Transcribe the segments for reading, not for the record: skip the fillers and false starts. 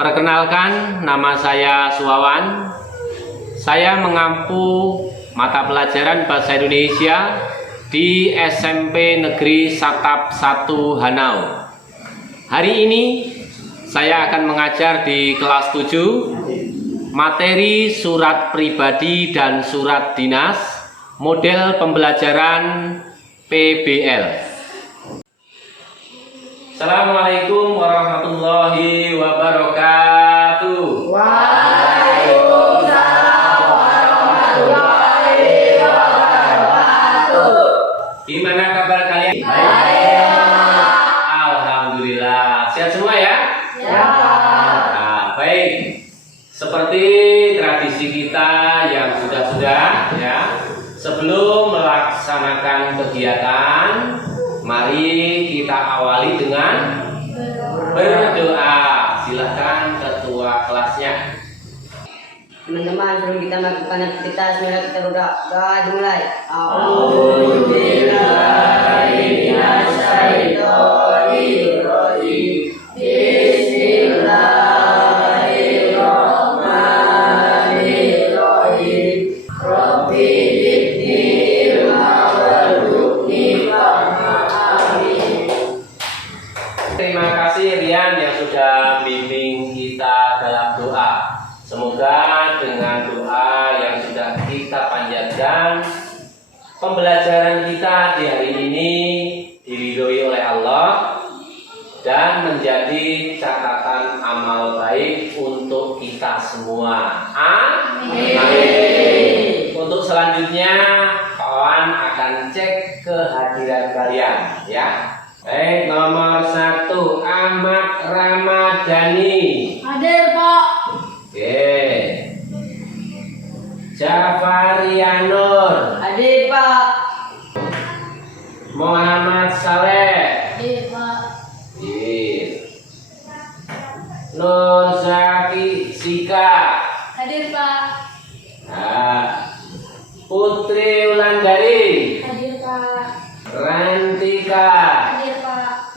Perkenalkan, nama saya Suwawan. Saya mengampu mata pelajaran Bahasa Indonesia di SMP Negeri Satap 1 Hanau. Hari ini saya akan mengajar di kelas 7 materi surat pribadi dan surat dinas model pembelajaran PBL. Assalamualaikum warahmatullahi wabarakatuh. Waalaikumsalam warahmatullahi wabarakatuh. Gimana kabar kalian? Baik. Alhamdulillah. Sehat semua ya? Ya. Nah, baik. Seperti tradisi kita yang sudah ya, sebelum melaksanakan kegiatan, mari kita awali dengan berdoa. Silahkan ketua kelasnya. Teman-teman, sebelum kita melakukan aktivitas, mari kita berdoa. Dimulai. A'udzubillahiminasyaitonirrajim. Bismillahirrahmanirrahim. Rabbi zidni ilma warzuqni fahma. Terima kasih Rian yang sudah bimbing kita dalam doa. Semoga dengan doa yang sudah kita panjatkan, pembelajaran kita di hari ini diridhoi oleh Allah dan menjadi catatan amal baik untuk kita semua. Amin. Untuk selanjutnya, kawan akan cek kehadiran kalian, ya. Baik, nomor 1 Ahmad Ramadhani. Hadir, Pak. Oke. Jafarianur. Hadir, Pak. Muhammad Saleh. Hadir, Pak. Nur Zaki Sika. Hadir, Pak. Nah, Putri Wulandari. Hadir, Pak. Rantika. Hadir, Pak.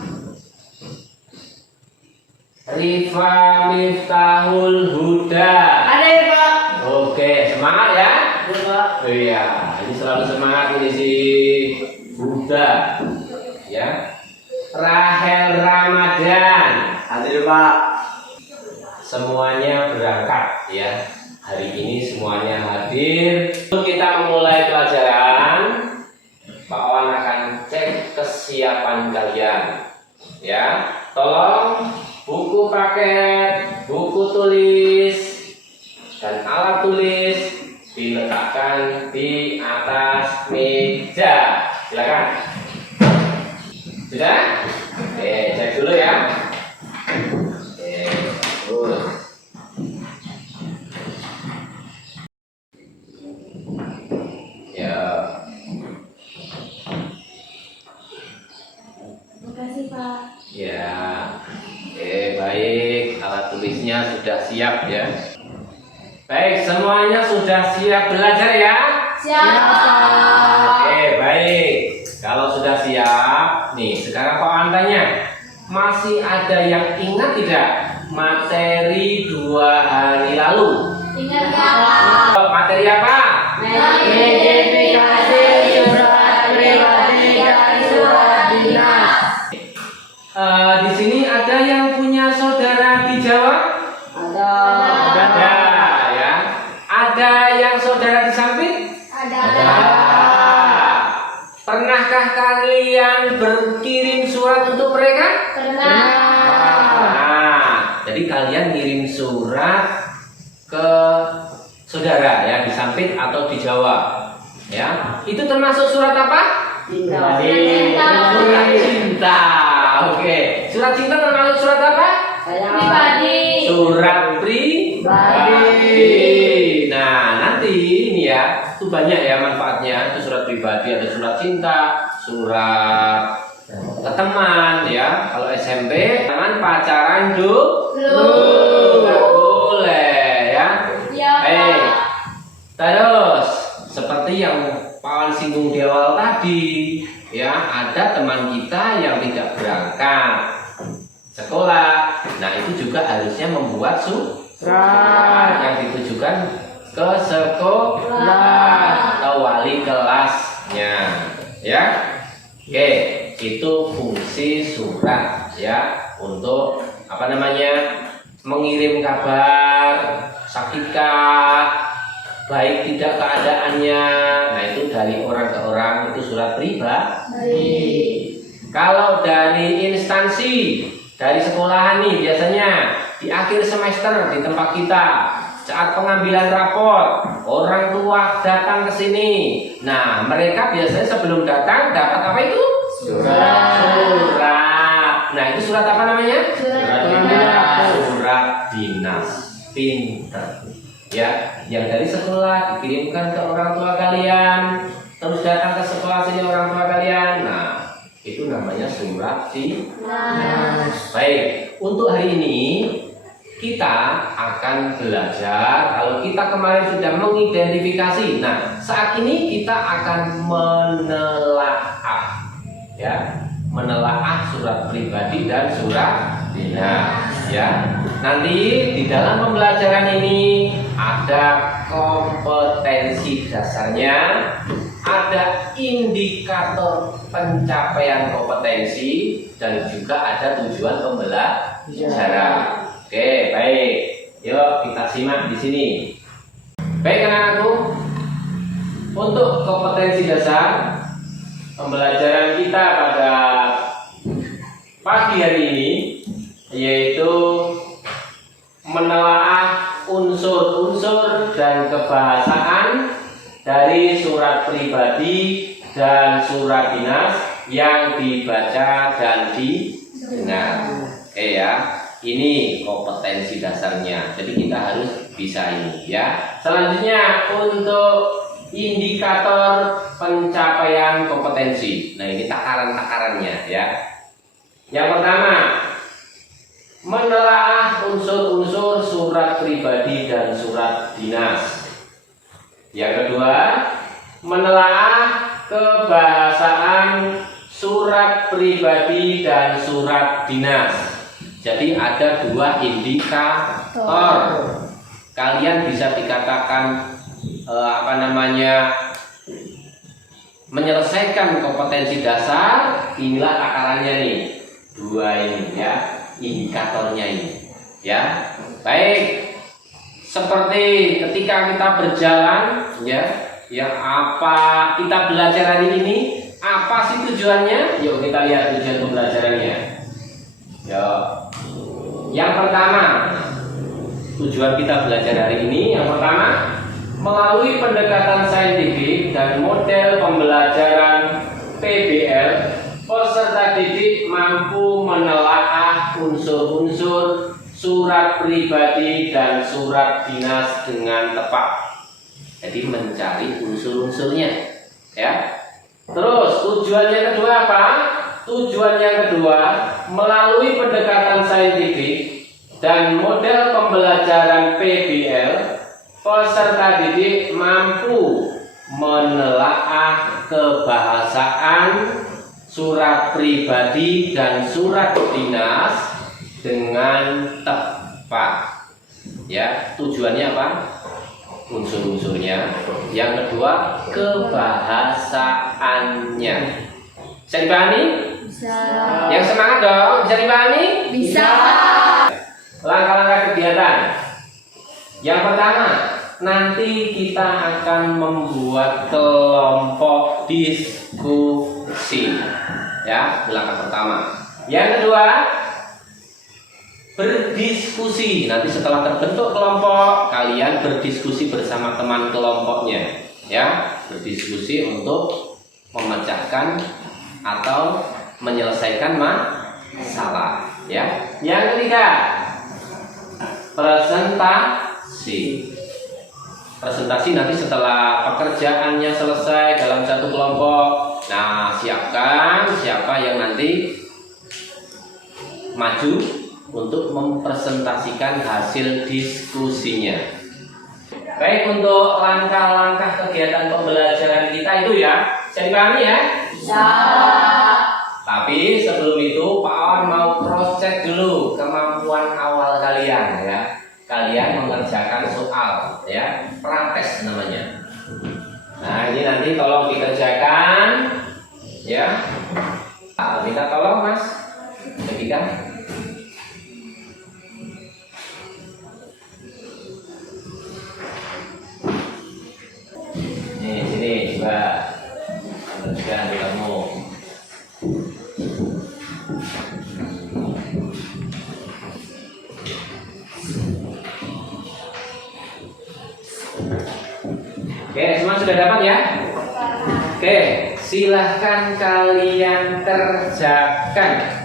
Rifa Miftahul Huda. Hadir, Pak. Oke, semangat ya. Hadir, Pak. Oh iya, ini selalu semangat ini si Buddha, ya. Rahel Ramadan. Hadir Pak. Semuanya berangkat ya. Hari ini semuanya hadir. Untuk kita memulai pelajaran, Pak Wan akan cek kesiapan kalian. Ya, tolong buku paket, buku tulis, dan alat tulis diletakkan di atas meja. Silakan. Sudah? Oke, cek dulu ya. Oke, terus. Ya. Terima kasih, Pak. Ya. Oke, baik. Alat tulisnya sudah siap ya. Baik, semuanya sudah siap belajar ya? Siap. Oke, baik. Kalau sudah siap, nih sekarang Pak Wan tanya, masih ada yang ingat tidak materi 2 hari lalu? Ingat, Pak. Materi apa? Identifikasi surat pribadi dan surat dinas. Di sini ada yang punya saudara di Jawa? Ada. Ada ya. Ada yang saudara di samping? Ada. Pernahkah kalian berkirim surat untuk mereka? Pernah. Nah, jadi kalian ngirim surat ke saudara ya di samping atau di Jawa. Ya, itu termasuk surat apa? Cinta. Surat cinta. Oke, surat cinta termasuk surat apa? Pribadi. Surat pribadi. Nah, nanti ini ya, itu banyak ya manfaatnya. Itu surat pribadi, ada surat cinta, surat ke teman ya. Kalau SMP, jangan pacaran dulu. Nggak boleh ya. Ya, Baik. Pak. Terus seperti yang Pak Wan singgung di awal tadi, ya ada teman kita yang tidak berangkat sekolah. Nah itu juga harusnya membuat surat yang ditujukan ke sekolah atau wali kelasnya, ya. Oke, itu fungsi surat ya, untuk apa namanya, mengirim kabar sakitkah, baik tidak keadaannya. Nah, itu dari orang ke orang, itu surat pribadi. Kalau dari instansi, dari sekolahan nih, biasanya di akhir semester di tempat kita, saat pengambilan raport, orang tua datang ke sini. Nah, mereka biasanya sebelum datang dapat apa itu? Surat. Nah, itu surat apa namanya? Surat dinas. Pinter. Ya, yang dari sekolah dikirimkan ke orang tua kalian, terus datang ke sekolah sini orang tua kalian. Nah, itu namanya surat dinas. Baik, untuk hari ini kita akan belajar, kalau kita kemarin sudah mengidentifikasi. Nah, saat ini kita akan menelaah, ya, menelaah surat pribadi dan surat dinas, ya. Nanti di dalam pembelajaran ini ada kompetensi dasarnya, ada indikator pencapaian kompetensi, dan juga ada tujuan pembelajaran. Oke, baik. Yuk kita simak di sini. Baik anak-anakku, untuk kompetensi dasar pembelajaran kita pada pagi hari ini yaitu menelaah unsur-unsur dan kebahasaan dari surat pribadi dan surat dinas yang dibaca dan didengar. Oke ya. Ini kompetensi dasarnya. Jadi kita harus bisa ini, ya. Selanjutnya untuk indikator pencapaian kompetensi. Nah, ini takaran-takarannya, ya. Yang pertama, menelaah unsur-unsur surat pribadi dan surat dinas. Yang kedua, menelaah kebahasaan surat pribadi dan surat dinas. Jadi ada dua indikator. Kalian bisa dikatakan menyelesaikan kompetensi dasar. Inilah takarannya nih, dua ini ya, indikatornya ini, ya. Baik, seperti ketika kita berjalan, ya, apa kita belajar hari ini, apa sih tujuannya? Yuk kita lihat tujuan pembelajarannya. Ya. Yang pertama, tujuan kita belajar hari ini, yang pertama, melalui pendekatan saintifik dan model pembelajaran PBL, peserta didik mampu menelaah unsur-unsur surat pribadi dan surat dinas dengan tepat. Jadi mencari unsur-unsurnya, ya. Terus tujuan yang kedua apa? Tujuan yang kedua, melalui pendekatan saintifik dan model pembelajaran PBL, peserta didik mampu menelaah kebahasaan surat pribadi dan surat dinas dengan tepat. Ya, tujuannya apa? Unsur-unsurnya. Yang kedua, kebahasaannya. Bisa dipahami? Bisa. Yang semangat dong, bisa dipahami? Bisa. Langkah-langkah kegiatan. Yang pertama, nanti kita akan membuat kelompok diskusi. Ya, langkah pertama. Yang kedua, berdiskusi. Nanti setelah terbentuk kelompok, kalian berdiskusi bersama teman kelompoknya. Ya, berdiskusi untuk memecahkan atau menyelesaikan masalah, ya. Yang ketiga, presentasi. Presentasi nanti setelah pekerjaannya selesai dalam satu kelompok. Nah, siapkan siapa yang nanti maju untuk mempresentasikan hasil diskusinya. Baik, untuk langkah-langkah kegiatan pembelajaran kita itu ya, bisa dipahami ya? Bisa. Tapi sebelum itu Pak Awan mau cross check dulu kemampuan awal kalian ya. Kalian mengerjakan soal ya, praktek namanya. Nah ini nanti tolong dikerjakan ya. Nah, minta tolong Mas ketika nih sini coba kerjakan di kamu. Oke, semua sudah dapat ya? Oke, silahkan kalian kerjakan.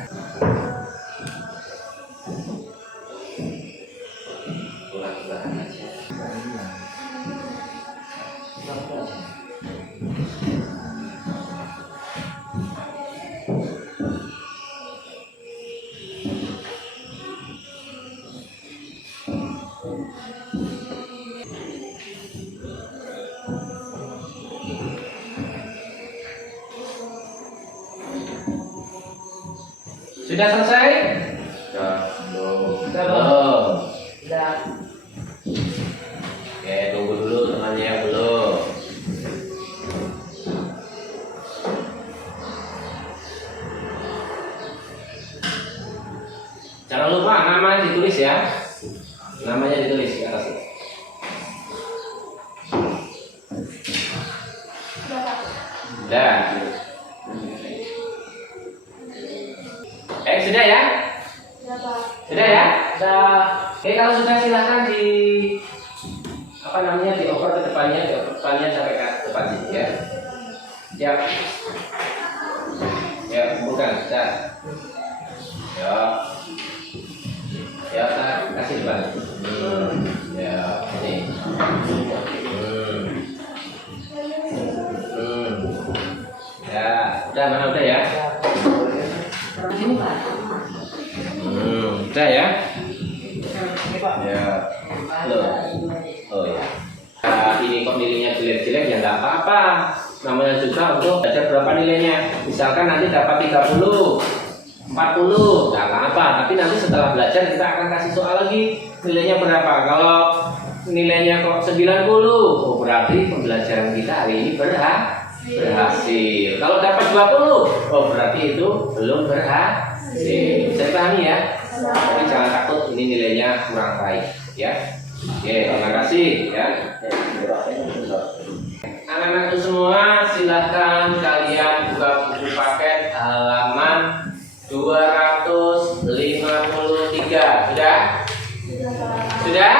Sudah selesai? Belum. Sudah. Oke, tunggu dulu temannya yang belum. Jangan lupa nama ditulis ya. Namanya ditulis di atas. Sudah. Sudah ya? Sudah ya? Sudah. Oke, kalau sudah silahkan di apa namanya dioper ke depannya sampai ke depan sini ya. Ya. Ya, bukan. Sudah. Ya. Ya, saya kasih depan. Ya, ini. Ya, udah mana udah ya? Udah ya? Ya. Loh. Oh ya. Ini kok nilainya jelek-jelek ya nggak apa-apa. Namanya juga untuk belajar berapa nilainya. Misalkan nanti dapat 30, 40, nggak apa-apa. Tapi nanti setelah belajar kita akan kasih soal lagi. Nilainya berapa? Kalau nilainya kok 90, oh berarti pembelajaran kita hari ini berhasil. Kalau dapat 20, oh berarti itu belum berhasil. Saya pahami ya. Tapi jangan takut ini nilainya kurang baik ya. Oke, terima kasih ya. Anak-anakku semua silahkan kalian buka buku paket halaman 253. Sudah? Sudah?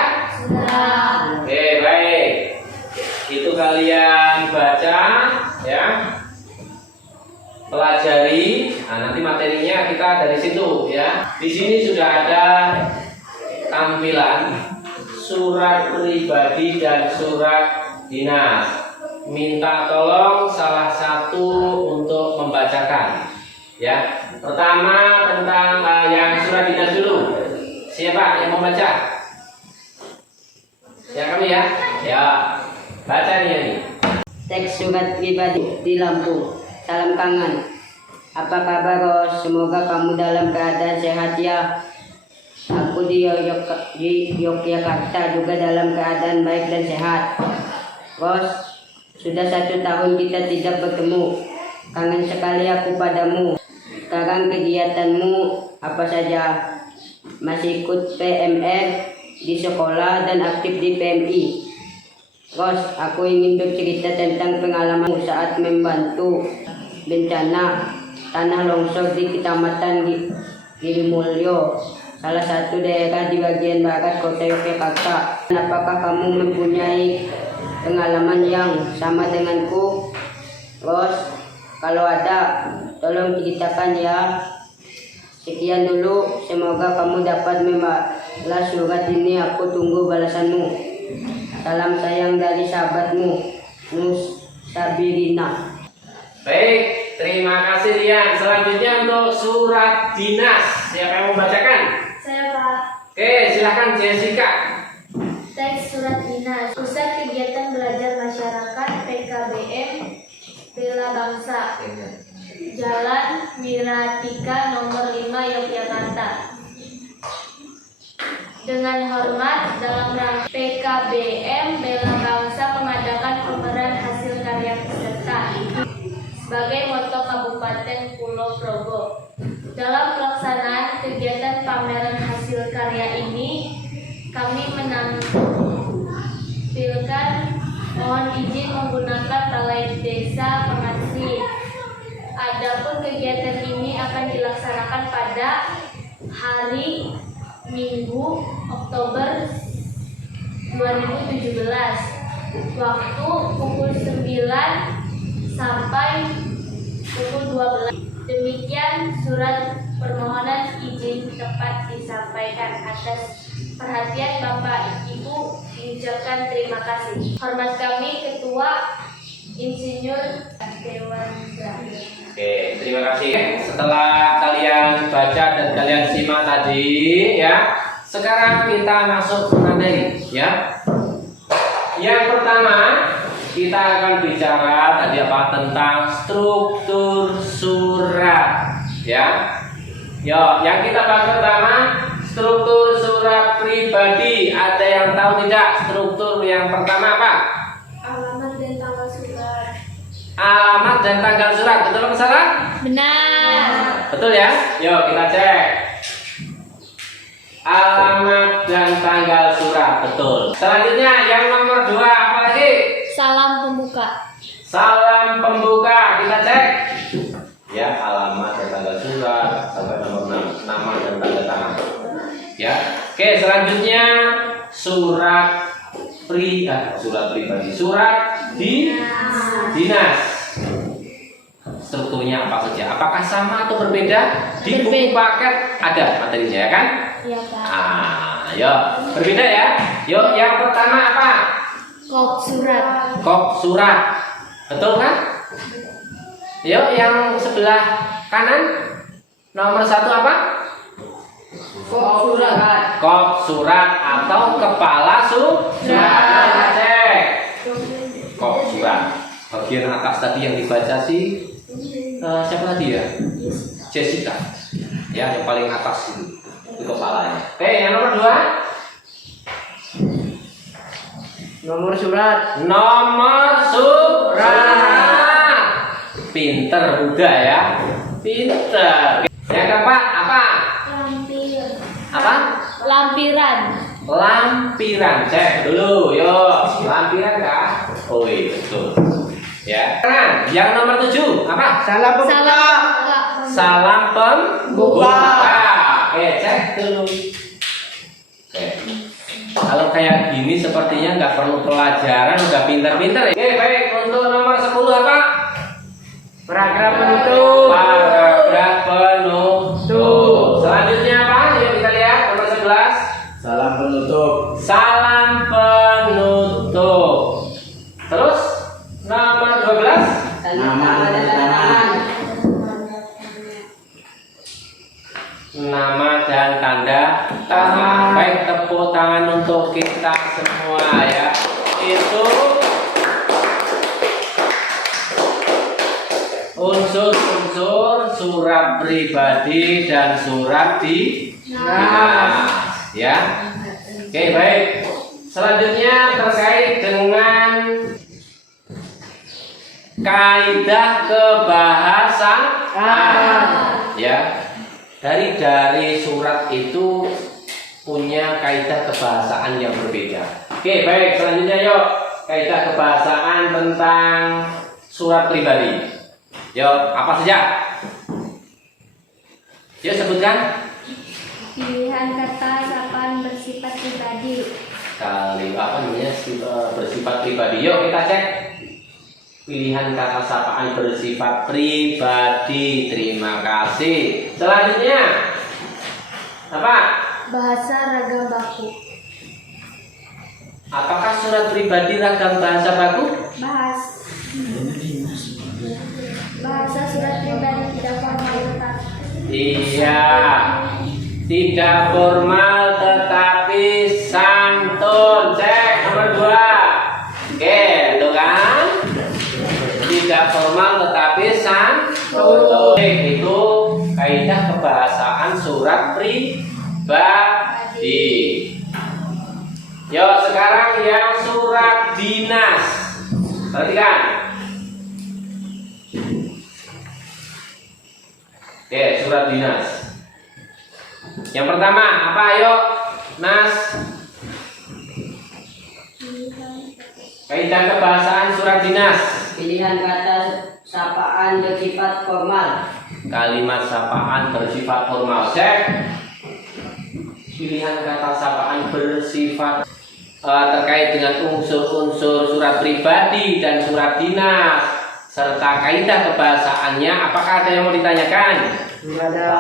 Oke, baik. Itu kalian baca ya. Pelajari. Nah, nanti materinya kita dari situ ya. Di sini sudah ada tampilan surat pribadi dan surat dinas. Minta tolong salah satu untuk membacakan ya. Pertama tentang yang surat dinas dulu. Siapa yang membaca? Ya kami ya. Ya. Baca nih. Teks surat pribadi di Lampung. Salam kangen. Apa kabar Ros? Semoga kamu dalam keadaan sehat ya. Aku di Yogyakarta juga dalam keadaan baik dan sehat. Ros, sudah 1 tahun kita tidak bertemu. Kangen sekali aku padamu. Sekarang kegiatanmu apa saja? Masih ikut PMR di sekolah dan aktif di PMI. Ros, aku ingin bercerita tentang pengalamanmu saat membantu bencana tanah longsor di Kecamatan Girimulyo, salah satu daerah di bagian barat kota Yogyakarta. Apakah kamu mempunyai pengalaman yang sama denganku? Ros, kalau ada, tolong ceritakan ya. Sekian dulu, semoga kamu dapat membalas surat ini. Aku tunggu balasanmu. Salam sayang dari sahabatmu, Nus Sabirina. Baik, terima kasih Rian. Selanjutnya untuk surat dinas. Siapa yang membacakan? Saya Pak. Oke, silahkan Jessica. Teks surat dinas. Pusat Kegiatan Belajar Masyarakat PKBM Bela Bangsa. Jalan Miratika nomor 5 Yogyakarta. Dengan hormat, dalam rangka PKBM Bela Bangsa mengadakan pameran hasil karya peserta sebagai moto Kabupaten Pulau Progo. Dalam pelaksanaan kegiatan pameran hasil karya ini, kami menampilkan mohon izin menggunakan balai desa pengasih. Adapun kegiatan ini akan dilaksanakan pada hari Minggu Oktober 2017, waktu pukul 9 sampai pukul 12. Demikian surat permohonan izin tepat disampaikan. Atas perhatian Bapak Ibu diucapkan terima kasih. Hormat kami Ketua Insinyur Dewansa. Oke, terima kasih. Setelah kalian baca dan kalian simak tadi, ya, sekarang kita masuk ke materi, ya. Yang pertama, kita akan bicara tadi apa tentang struktur surat, ya. Yo, yang kita bahas pertama struktur surat pribadi. Ada yang tahu tidak struktur yang pertama apa? Alamat dan tanggal surat. Alamat dan tanggal surat, betul atau salah? Benar. Betul ya? Yuk kita cek. Alamat dan tanggal surat, betul. Selanjutnya yang nomor 2 apa lagi? Salam pembuka. Salam pembuka, kita cek. Ya, alamat dan tanggal surat sampai nomor 6, nama dan tanda tangan. Ya. Oke, selanjutnya surat pribadi, surat dinas. Strukturnya apa saja? Apakah sama atau berbeda? Di buku paket ada materinya, ya kan? Iya, Pak. Yuk, berbeda ya. Yuk, yang pertama apa? Kop surat. Kop surat, betul kan? Yuk, yang sebelah kanan nomor 1 apa? Kop surat. Kop surat atau kepala surat. Cek. Kop surat. Bagian atas tadi yang dibaca sih siapa tadi ya? Jessica. Ya, yang paling atas itu kepalanya. Oke, yang nomor 2. Nomor surat. Nomor surat. Pinter udah ya. Pinter. Yang keempat apa? Lampir. Apa? Lampiran. Lampiran. Cek dulu, yuk. Lampiran kah? Oh iya, betul. Ya. Nah, yang nomor 7 apa? Salam pembuka. Salam pembuka. Oke, cek dulu. Oke. Kalau kayak gini sepertinya nggak perlu pelajaran, udah pintar-pintar ya. Oke, baik. Untuk nomor 10 apa? Paragraf penutup. Paragraf penutup. Selanjutnya apa? Yuk kita lihat nomor 11. Salam penutup. Salam penutup. Terus nomor 12. Nama dan tanda tangan. Nama dan tanda tangan. Baik, tepuk tangan untuk kita semua ya. Itu unsur-unsur surat pribadi dan surat dinas, ya. Oke, baik. Selanjutnya terkait dengan kaidah kebahasaan, ya. Dari surat itu punya kaidah kebahasaan yang berbeda. Oke, baik. Selanjutnya yuk kaidah kebahasaan tentang surat pribadi. Yuk, apa saja? Yuk sebutkan. Pilihan kata sapaan bersifat pribadi. Kali apa namanya bersifat pribadi. Yuk kita cek. Pilihan kata sapaan bersifat pribadi. Terima kasih. Selanjutnya apa? Bahasa ragam baku. Apakah surat pribadi ragam bahasa baku? Bahasa surat pribadi tidak formal tetap. Iya, tidak formal tetapi santun. Cek nomor 2. Oke, tuh kan? Tidak formal tetapi santun. yang surat dinas. Perhatikan. Oke, surat dinas. Yang pertama apa? Ayo, Nas. Kaidah kebahasaan surat dinas. Pilihan kata sapaan bersifat formal. Kalimat sapaan bersifat formal. Cek. Pilihan kata sapaan bersifat terkait dengan unsur-unsur surat pribadi dan surat dinas serta kaidah kebahasaannya. Apakah ada yang mau ditanyakan? Ada.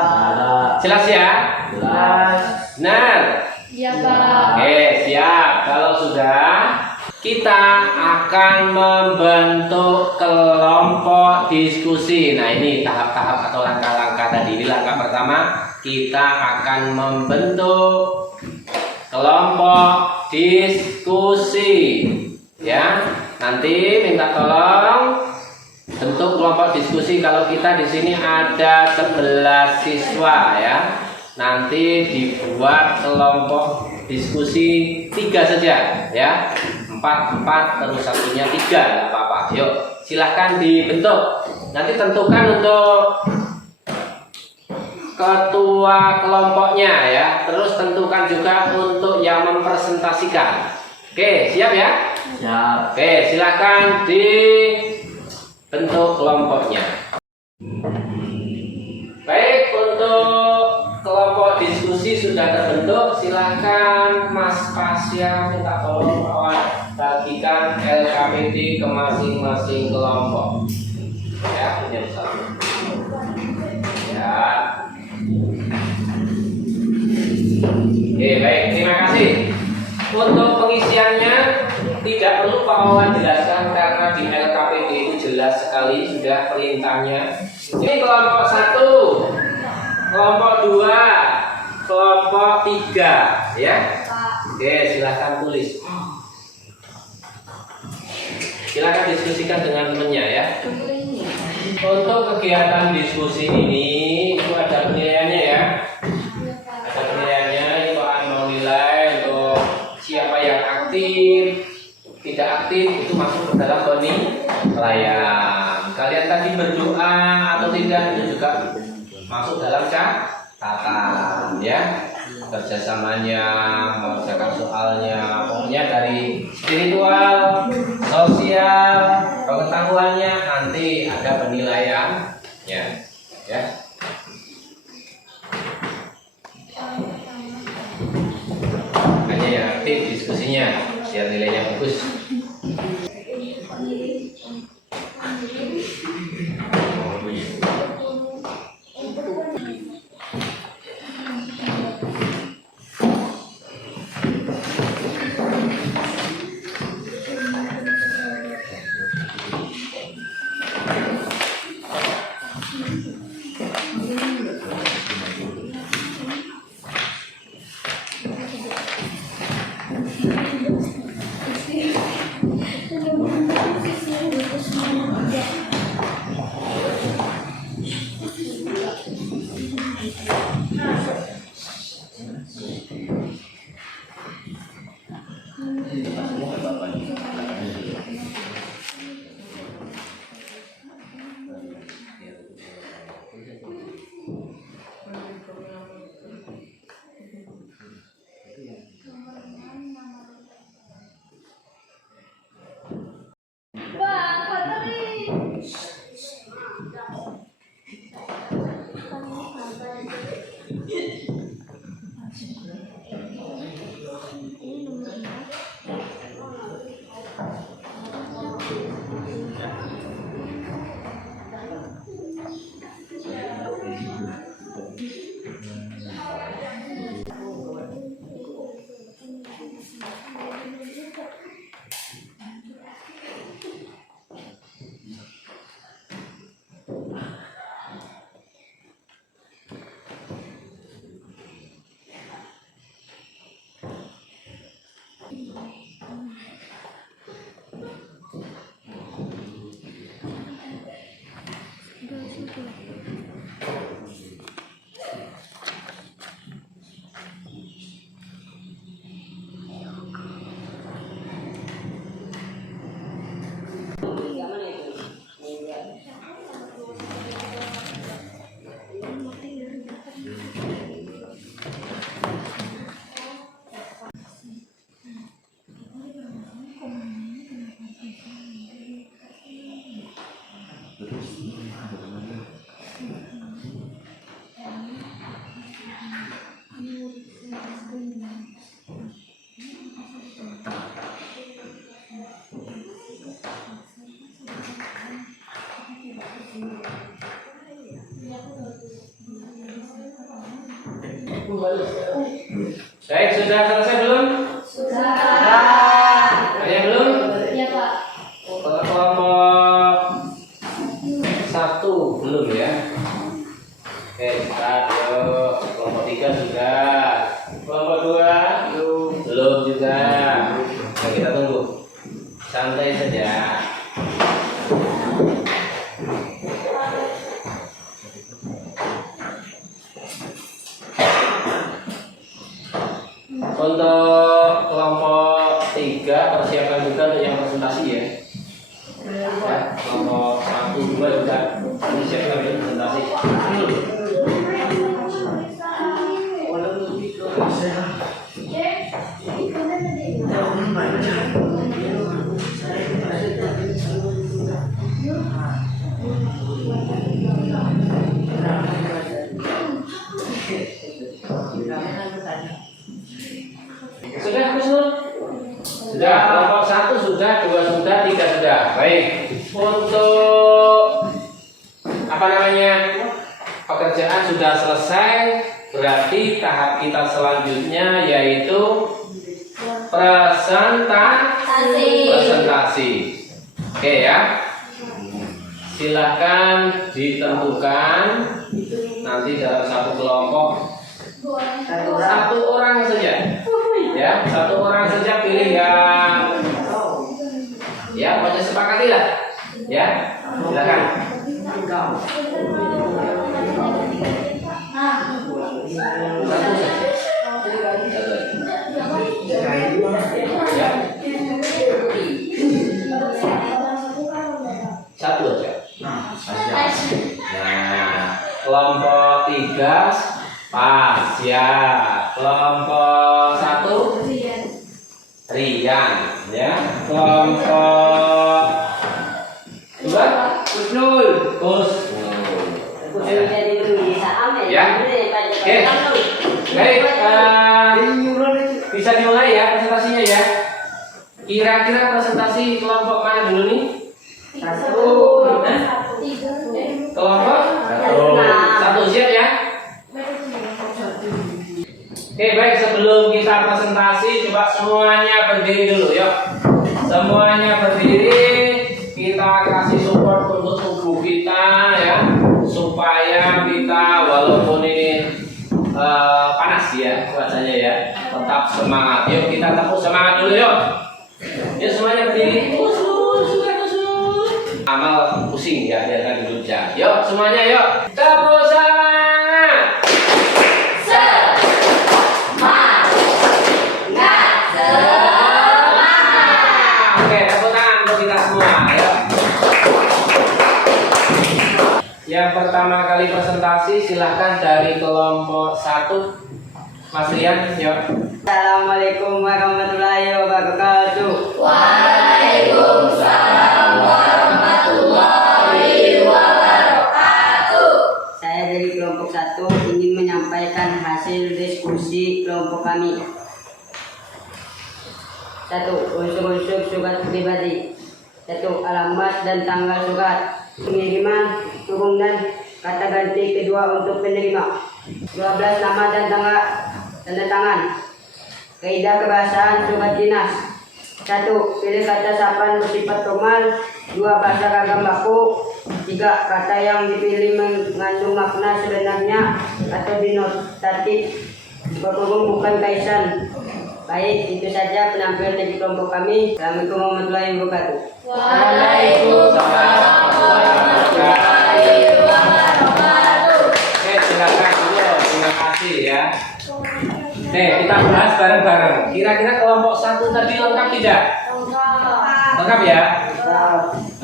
Jelas ya? Jelas. Benar. Ya Pak. Oke, siap. Kalau sudah, kita akan membentuk kelompok diskusi. Nah, ini tahap-tahap atau langkah-langkah tadi. Ini langkah pertama, kita akan membentuk kelompok diskusi. Ya, nanti minta tolong bentuk kelompok diskusi. Kalau kita di sini ada 11 siswa ya. Nanti dibuat kelompok diskusi 3 saja ya. 4 terus satunya 3, nggak apa-apa. Yuk, silahkan dibentuk. Nanti tentukan untuk ketua kelompoknya ya. Terus tentukan juga untuk yang mempresentasikan. Oke, siap ya? Siap. Oke, silahkan dibentuk kelompoknya. Baik, untuk kelompok diskusi sudah terbentuk. Silahkan Mas Pasya minta tolong bagikan LKPD ke masing-masing kelompok. Ya, punya bersama. Ya. Oke, baik, terima kasih. Untuk pengisiannya tidak perlu Pak Wawan jelaskan karena di LKPD itu jelas sekali sudah perintahnya. Ini kelompok 1, kelompok 2, kelompok 3 ya. Oke, silahkan tulis. Silahkan diskusikan dengan temannya ya. Untuk kegiatan diskusi ini itu ada penilaiannya ya. Ada penilaiannya, itu akan menilai untuk siapa yang aktif, tidak aktif itu masuk ke dalam penilaian. Kalian tadi berdoa atau tidak itu juga masuk dalam catatan ya. Kerjasamanya, mengerjakan soalnya, pokoknya dari spiritual, sosial, pengetahuannya nanti ada penilaian ya. Hanya yang aktif diskusinya biar nilainya bagus. Baik, sudah selesai belum? Sudah. Ada yang belum? Iya, Pak. Kelompok 1 belum ya? Oke, start yuk. Kelompok 3 sudah. Kelompok 2 belum juga. Nah, kita tunggu. Santai saja. Untuk kelompok 3 persiapan juga untuk yang presentasi ya. Kelompok 1, 2 juga persiapan untuk presentasi. Sudah, Kusnul? Sudah, kelompok 1 sudah, 2 sudah, 3 sudah. Baik. Untuk apa namanya? Pekerjaan sudah selesai. Berarti tahap kita selanjutnya yaitu presentasi. Oke ya. Silahkan ditentukan nanti dalam satu kelompok satu orang saja. Ya, satu orang saja pilih yang ya, pokoknya sepakatilah. Ya, silakan. Satu saja. Ya. Satu aja. Nah, kelompok 3 pas ya. Kelompok 1 Rian ya. Kelompok 2 Kusnul. Ya. Oke. Baik, bisa dimulai ya presentasinya ya. Kira-kira presentasi kelompok mana dulu nih? Kelompok 1 siap ya. Oke, baik, sebelum kita presentasi coba semuanya berdiri dulu yuk. Semuanya berdiri, kita kasih support untuk tubuh kita ya, supaya kita walaupun ini panas ya cuacanya ya, tetap semangat. Yuk kita tepuk semangat dulu yuk. Yuk semuanya berdiri. Amal pusing ya, biar kan dulu ya. Yuk semuanya yuk. Tepuk semangat. Oke, tepuk tangan untuk kita semua. Ayo. Yang pertama kali presentasi silahkan dari kelompok 1 Mas Rian, yuk. Assalamualaikum warahmatullahi wabarakatuh. Waalaikumsalam warahmatullahi wabarakatuh. Saya dari kelompok 1 ingin menyampaikan hasil diskusi kelompok kami. 1. Unsur-unsur surat pribadi. 1. Alamat dan tanggal surat pengiriman, turun dan kata ganti kedua untuk penerima. 12. Nama dan tanda tangan. Kaidah kebahasaan surat dinas. 1. Pilih kata sapaan bersifat formal. 2. Bahasa ragam baku. 3. Kata yang dipilih mengandung makna sebenarnya atau denotatif berhubung bukan kaisan. Baik, itu saja penampilan dari kelompok kami. Assalamualaikum warahmatullahi wabarakatuh. Waalaikumsalam warahmatullahi wabarakatuh. Oke, silakan dulu. Terima kasih ya. Kita bahas bareng-bareng. Kira-kira kelompok 1 tadi lengkap tidak? Lengkap ya?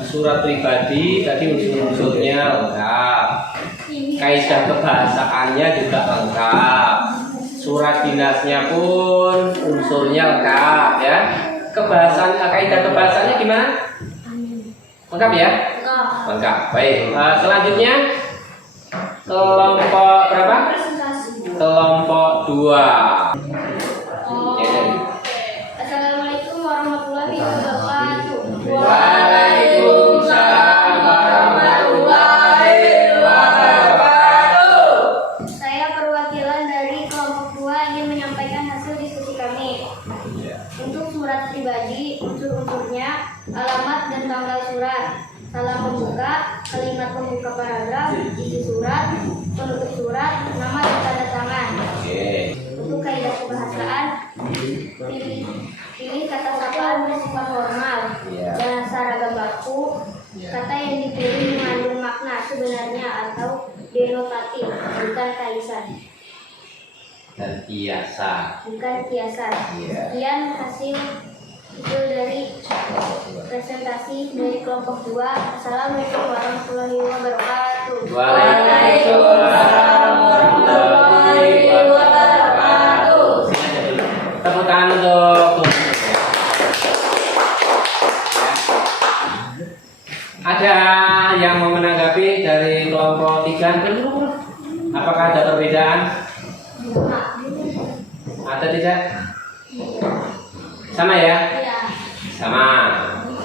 Surat pribadi tadi unsur-unsurnya lengkap. Kaidah kebahasaannya juga lengkap. Surat dinasnya pun unsurnya lengkap ya. Kaidah kebahasaannya gimana? Lengkap ya? Lengkap. Baik. Selanjutnya kelompok berapa? Kelompok 2. Assalamualaikum warahmatullahi wabarakatuh. Waalaikumsalam warahmatullahi wabarakatuh. Saya perwakilan dari kelompok Untuk surat pribadi, unsur-unsurnya, alamat dan tanggal surat, salam pembuka, kalimat pembuka paragraf, isi surat, penutup surat, nama dan tanda tangan. Untuk kaidah kebahasaan, pilih kata sapaan bersifat formal, bahasa ragam baku, kata yang dipilih mengandung makna sebenarnya atau denotatif, bukan kaisan. Dan kiasan. Bukan kiasan. Sekian hasil itu dari presentasi dari kelompok 2. Assalamualaikum warahmatullahi wabarakatuh. Waalaikumsalam warahmatullahi wabarakatuh. Tepuk tangan untuk ada yang mau menanggapi dari kelompok 3? Apakah ada perbedaan? Ada tidak? Sama ya? Ya. Sama.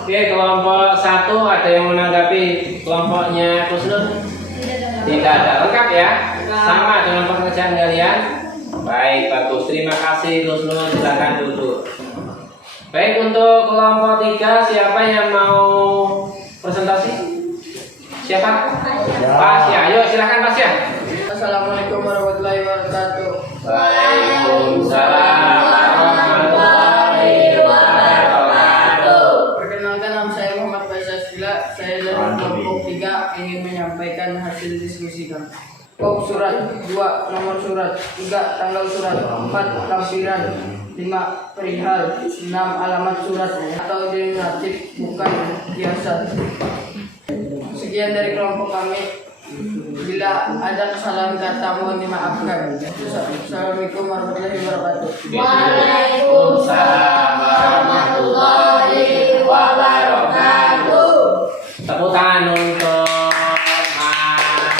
Oke, kelompok 1 ada yang menanggapi kelompoknya Kusnul? Tidak ada. Lengkap ya? Sama dengan pekerjaan kalian? Baik, bagus. Terima kasih Kusnul. Silakan duduk. Baik, untuk kelompok 3 siapa yang mau presentasi? Siapa? Pasya. Ayo silakan Pasya. Assalamualaikum warahmatullahi wabarakatuh. Waalaikumsalam warahmatullahi wabarakatuh. Perkenalkan, nama saya Muhammad Faisal Sila. Saya dari kelompok 3 ingin menyampaikan hasil diskusi kami. Kop surat, 2 nomor surat, 3 tanggal surat, 4 lampiran, 5 perihal, 6 alamat surat atau denotatif bukan kiasan. Sekian dari kelompok kami. Bila ada kesalahan kata mohon dimaafkan. Assalamualaikum warahmatullahi wabarakatuh. Waalaikumsalam warahmatullahi wabarakatuh. Tepuk tangan untuk Mas.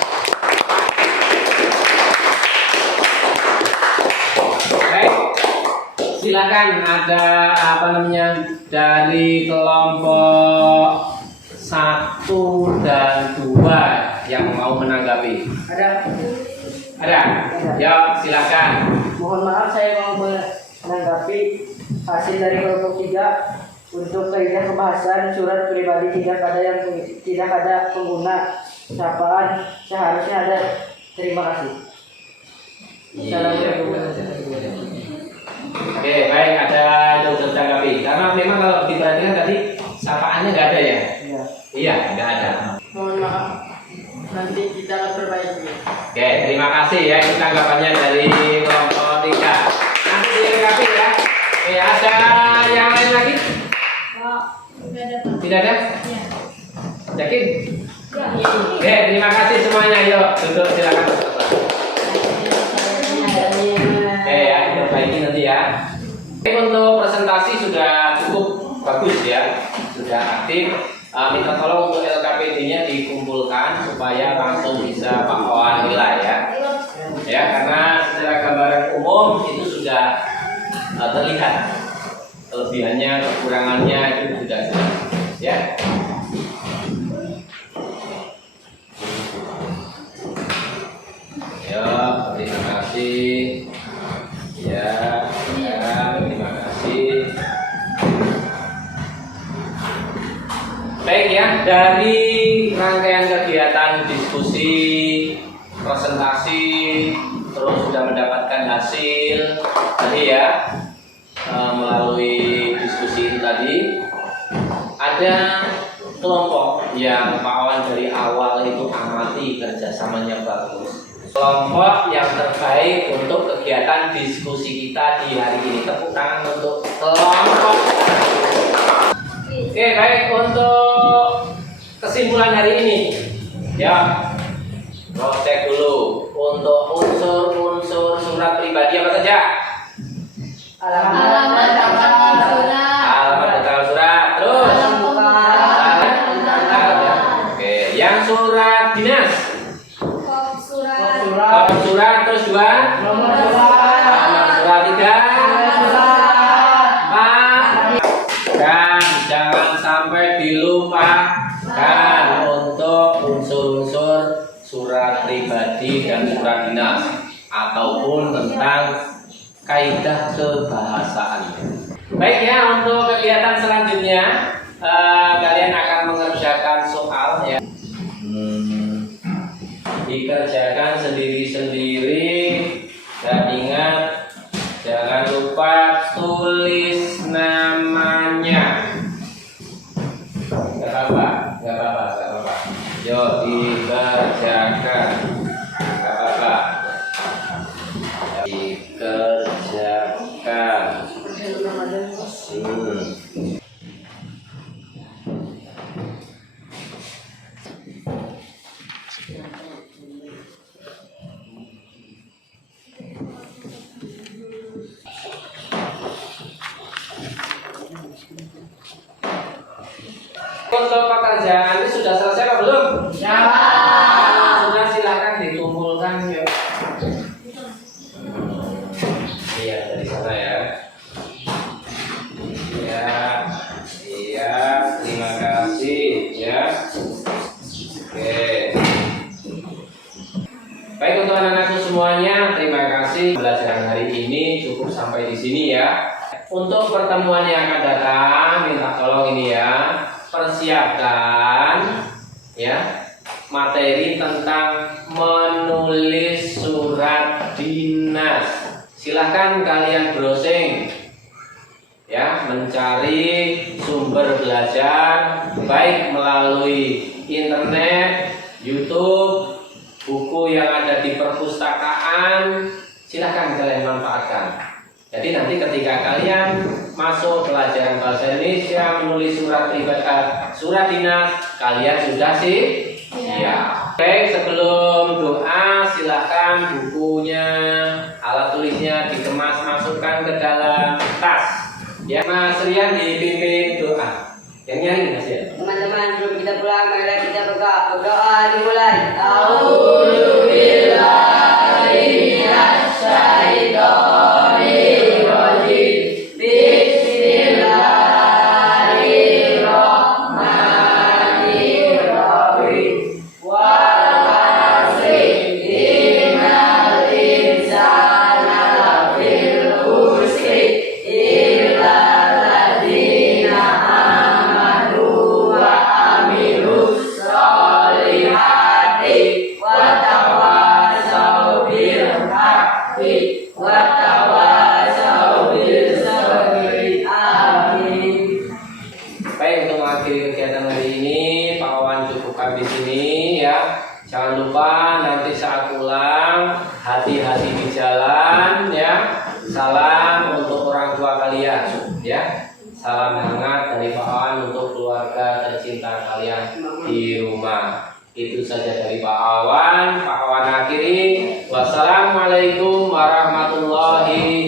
Baik, silakan ada dari kelompok 1 dan 2 yang mau menanggapi. Ada. Ya, silakan. Mohon maaf, saya mau menanggapi hasil dari kelompok 3. Untuk kaidah kebahasaan surat pribadi tidak ada pengguna sapaan, seharusnya ada terima kasih. Assalamualaikum warahmatullahi wabarakatuh. Oke, baik, ada yang ditanggapi. Karena memang kalau diperhatikan tadi sapaannya nggak ada ya? Iya, nggak ada. Mohon maaf, nanti kita akan perbaiki. Oke, terima kasih ya itu tanggapannya dari kelompok 3. Nanti dilengkapi ya. Oke, ada yang lain lagi? Tidak ada? Yakin? Oke, terima kasih semuanya. Yuk, duduk silakan. Oke ya, diperbaiki nanti ya. Oke, untuk presentasi sudah cukup bagus ya, sudah aktif. Minta tolong untuk LKPD-nya dikumpulkan supaya langsung bisa Pak Owan nilai ya. Ya, karena secara gambaran umum itu sudah terlihat kelebihannya, kekurangannya itu sudah jelas ya. Ya, terima kasih. Ya, terima kasih. Baik ya, dari rangkaian kegiatan diskusi, presentasi, terus sudah mendapatkan hasil tadi ya, melalui diskusi itu tadi, ada kelompok yang Pak Awan dari awal itu amati kerjasamanya bagus. Kelompok yang terbaik untuk kegiatan diskusi kita di hari ini. Tepuk tangan untuk kelompok. Oke, baik, untuk kesimpulan hari ini ya, mau cek dulu untuk unsur-unsur surat pribadi apa saja? Alamat tanggal surat. Alamat tanggal surat, terus oke, yang surat dinas, Kop surat. nomor surat, terus 2 Nomor surat. nomor surat 3 4. Dan jangan sampai dilupakan untuk unsur-unsur surat pribadi dan surat dinas ataupun tentang kaidah kebahasaan. Baik ya, untuk kegiatan selanjutnya kalian akan mengerjakan soal ya. Dikerjakan sendiri-sendiri dan ingat jangan lupa tulis namanya. Gak apa-apa. Yuk dikerjakan. Gak apa-apa. Dikerjakan. Untuk pekerjaan ini sudah selesai apa belum? Ya. Sudah, silakan dikumpulkan ya. Iya, dari sana ya. Iya, terima kasih ya. Oke. Baik untuk anak-anakku semuanya, terima kasih. Pembelajaran hari ini cukup sampai di sini ya. Untuk pertemuan yang akan datang, minta tolong ini ya, persiapkan ya materi tentang menulis surat dinas. Silahkan kalian browsing ya, mencari sumber belajar baik melalui internet, YouTube, buku yang ada di perpustakaan. Silahkan kalian manfaatkan. Jadi nanti ketika kalian masuk pelajaran bahasa Indonesia menulis surat dinas, kalian sudah siap. Baik, sebelum doa silahkan bukunya, alat tulisnya dikemas, masukkan ke dalam tas. Ya, Mas Rian dipimpin doa. Yang nyanyi Mas ya. Teman-teman, sebelum kita pulang, mari kita berdoa dimulai. Baik, untuk mengakhiri kegiatan hari ini, Pak Wawan cukupkan di sini ya. Jangan lupa nanti saat pulang hati-hati di jalan ya. Salam untuk orang tua kalian ya. Salam hangat dari Pak Wawan untuk keluarga tercinta kalian di rumah. Itu saja dari Pak Wawan. Pak Wawan akhiri. Wassalamualaikum warahmatullahi